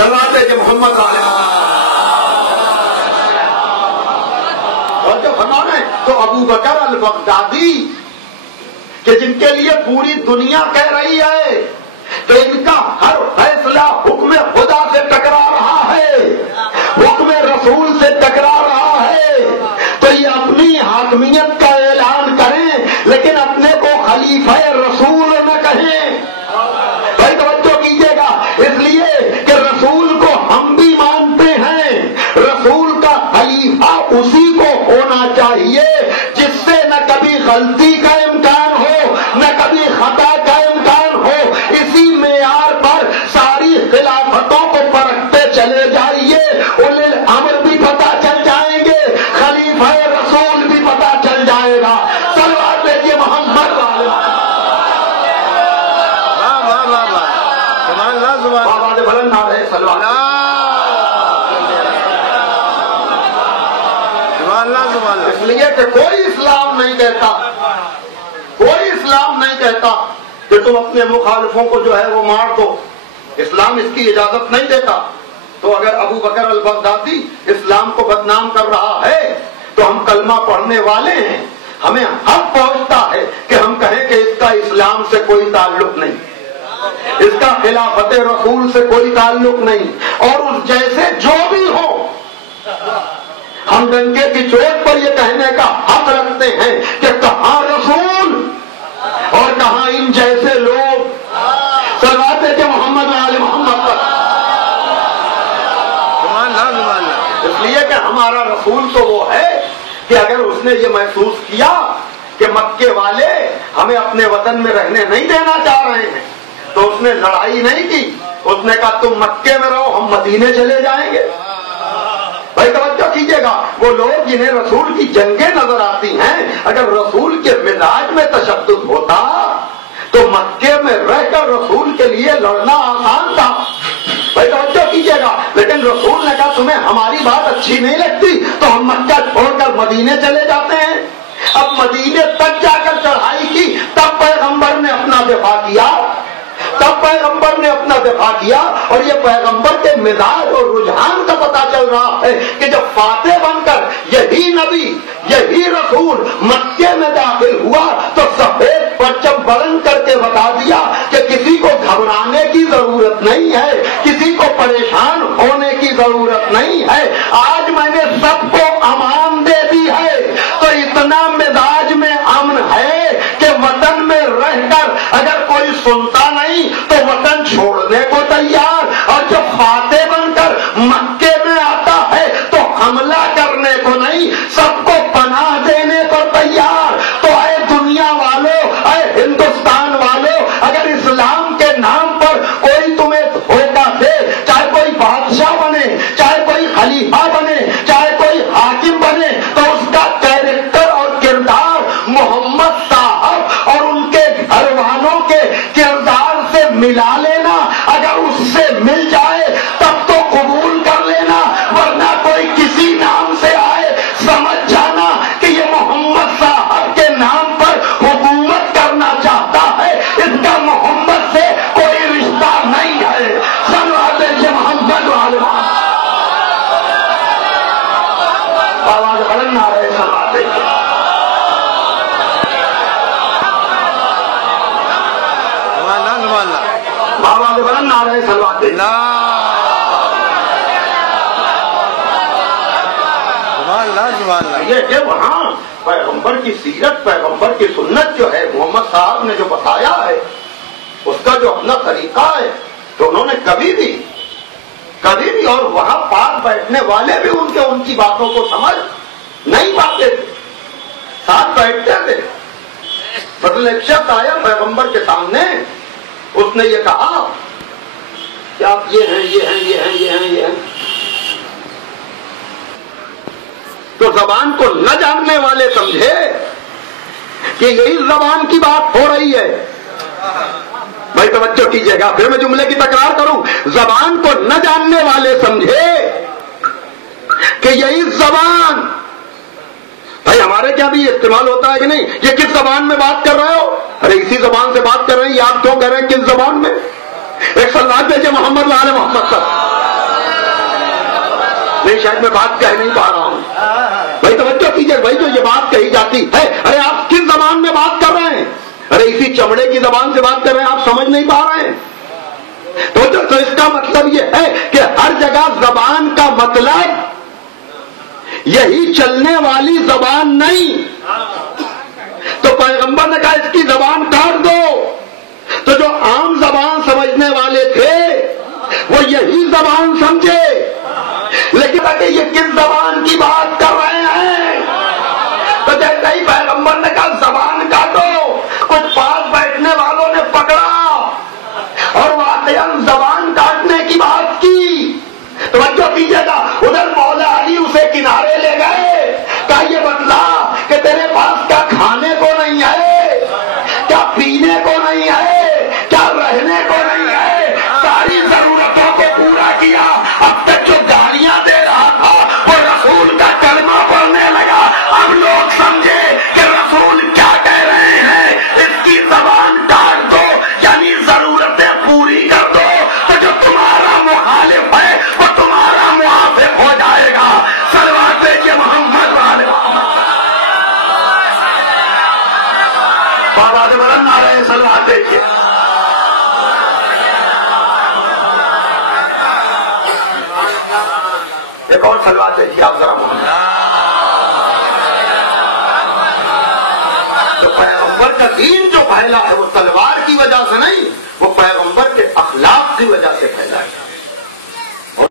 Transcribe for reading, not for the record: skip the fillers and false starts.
صلوات ہے کہ محمد علیہ اور جو فرمانا ہے تو ابو بکر البغدادی کہ جن کے لیے پوری دنیا کہہ رہی ہے کہ ان کا ہر فیصلہ حکم خدا سے ٹکرا رہا ہے، حکم رسول سے ٹکرا رہا ہے، تو یہ اپنی حاکمیت کا اعلان کریں لیکن اپنے کو خلیفہ رسول نہ کہیں۔ بھائی توجہ کیجیے گا، اس لیے کہ رسول کو ہم بھی مانتے ہیں، رسول کا خلیفہ اسی کو ہونا چاہیے جس سے نہ کبھی غلطی کا امکان ہو نہ کبھی خطا کا امکان ہو۔ اسی معیار پر ساری خلافتوں کو پرکھتے چلے جائیے، اولے الامر بھی پتہ چل جائیں گے، خلیفہ رسول بھی پتہ چل جائے گا۔ صلوات لیجیے محمد والے آواز بلند نہ رہے صلوات۔ اس لیے کہ کوئی اسلام نہیں کہتا، کوئی اسلام نہیں کہتا کہ تم اپنے مخالفوں کو جو ہے وہ مار دو، اسلام اس کی اجازت نہیں دیتا۔ تو اگر ابو بکر البغدادی اسلام کو بدنام کر رہا ہے تو ہم کلمہ پڑھنے والے ہیں، ہمیں حق پہنچتا ہے کہ ہم کہیں کہ اس کا اسلام سے کوئی تعلق نہیں، اس کا خلافت رسول سے کوئی تعلق نہیں، اور اس جیسے جو بھی ہو ہم ڈنکے کی چوٹ پر یہ کہنے کا حق رکھتے ہیں کہ کہاں رسول اور کہاں ان جیسے لوگ۔ صلوات ہے کہ محمد آل محمد پر۔ اس لیے کہ ہمارا رسول تو وہ ہے کہ اگر اس نے یہ محسوس کیا کہ مکے والے ہمیں اپنے وطن میں رہنے نہیں دینا چاہ رہے ہیں تو اس نے لڑائی نہیں کی، اس نے کہا تم مکے میں رہو، ہم مدینے چلے جائیں گے۔ بھائی توجہ کیجیے گا، وہ لوگ جنہیں رسول کی جنگیں نظر آتی ہیں، اگر رسول کے مزاج میں تشدد ہوتا تو مکے میں رہ کر رسول کے لیے لڑنا آسان تھا۔ بھائی توجہ کیجیے گا، لیکن رسول نے کہا تمہیں ہماری بات اچھی نہیں لگتی تو ہم مکہ چھوڑ کر مدینے چلے جاتے ہیں۔ اب مدینے تک جا کر چڑھائی کی، تب پیغمبر نے اپنا دفاع کیا، تب پیغمبر نے اپنا دفاع کیا، اور یہ پیغمبر کے مزاج اور رجحان کا پتہ چل رہا ہے کہ جب فاتح بن کر یہی نبی یہی رسول مکے میں داخل ہوا تو سفید پرچم بلند کر کے بتا دیا کہ کسی کو گھبرانے کی ضرورت نہیں ہے، کسی کو پریشان ہونے کی ضرورت نہیں ہے، آج میں نے سب کو امان دے دی ہے۔ تو اتنا مزاج میں امن ہے کہ وطن میں رہ کر اگر کوئی سنتا نہیں تو وطن چھوڑنے کو تیار، اور جب فاتح بن کر مکے میں آتا ہے تو حملہ کرنے کو نہیں، سب کو پناہ دینے کو تیار۔ تو اے دنیا والوں، اے ہندوستان والوں، اگر اسلام کے نام پر کوئی تمہیں دھوکہ دے، چاہے کوئی بادشاہ بنے، چاہے کوئی خلیفہ بنے، چاہے کوئی حاکم بنے، تو اس کا کیریکٹر اور کردار محمد صاحب اور ان کے گھر والوں کے کردار سے ملا لینا، اگر اس سے مل جائے تب تو قبول کر لینا، ورنہ کوئی کسی نام سے آئے سمجھ جانا کہ یہ محمد صاحب کے نام پر حکومت کرنا چاہتا ہے، اس کا محمد سے کوئی رشتہ نہیں ہے۔ صلوات ہے محمد والے آواز بلند نہ رہے، صلوات ہے آواز بلند نہ رہے، صلوات ہے یہ کہ وہاں پیغمبر کی سیرت، پیغمبر کی سنت جو ہے محمد صاحب نے جو بتایا ہے اس کا جو اپنا طریقہ ہے، تو انہوں نے کبھی بھی اور وہاں پاس بیٹھنے والے بھی ان کی باتوں کو سمجھ نہیں پاتے تھے، ساتھ بیٹھتے تھے۔ مطلب ایک شخص آیا پیغمبر کے سامنے، اس نے یہ کہا کہ آپ یہ ہیں یہ ہیں یہ ہیں یہ ہیں یہ ہیں، تو زبان کو نہ جاننے والے سمجھے کہ یہی زبان کی بات ہو رہی ہے۔ بھائی توجہ کیجیے گا، پھر میں جملے کی تکرار کروں، زبان کو نہ جاننے والے سمجھے کہ یہی زبان، بھائی ہمارے کیا بھی استعمال ہوتا ہے کہ نہیں، یہ کس زبان میں بات کر رہے ہو؟ ارے اسی زبان سے بات کر رہے ہیں، یہ آپ کیوں کہہ رہے ہیں کس زبان میں؟ ایک صلوات بھیجے محمد علیہ محمد پر۔ نہیں شاید میں بات کہہ نہیں پا رہا ہوں بھائی توجہ کیجیے بھائی جو یہ بات کہی جاتی ہے ارے آپ کس زبان میں بات کر رہے ہیں ارے اسی چمڑے کی زبان سے بات کر رہے ہیں آپ سمجھ نہیں پا رہے ہیں تو اس کا مطلب یہ ہے کہ ہر جگہ زبان کا مطلب یہی چلنے والی زبان نہیں تو پیغمبر نے کہا اس کی زبان کاٹ دو تو جو عام زبان سمجھنے والے تھے وہ یہی زبان سمجھے لیکن یہ کس زبان کی بات کر رہے ہیں تو جیسے ہی پیغمبر نے کہا زبان کاٹو کچھ پاس بیٹھنے والوں نے پکڑا اور واقعا زبان کاٹنے کی بات کی توجہ کیجیے گا ادھر مولا علی اسے کنارے لے گئے کہا یہ بتلا کہ تیرے پاس کیا کھانے کو نہیں ہے کیا پینے کو نہیں ہے کیا رہنے کو نہیں ہے ساری ضرورتوں کو پورا کیا اب تک جو گالیاں دے رہا تھا وہ رسول کا کلمہ پڑھنے لگا اب لوگ سمجھے کہ رسول کیا کہہ رہے ہیں اس کی زبان کاٹ دو یعنی ضرورتیں پوری کر دو تو جو تمہارا مخالف ہے وہ تمہارا موافق ہو جائے گا صلوات دیجیے محمد والے بابا سے بلند آ رہے ہیں صلوات دیجیے ایک اور صلوات دیکھیے آپ ذرا محمد جو پیغمبر کا دین جو پھیلا ہے وہ تلوار کی وجہ سے نہیں وہ پیغمبر کے اخلاق کی وجہ سے پھیلا ہے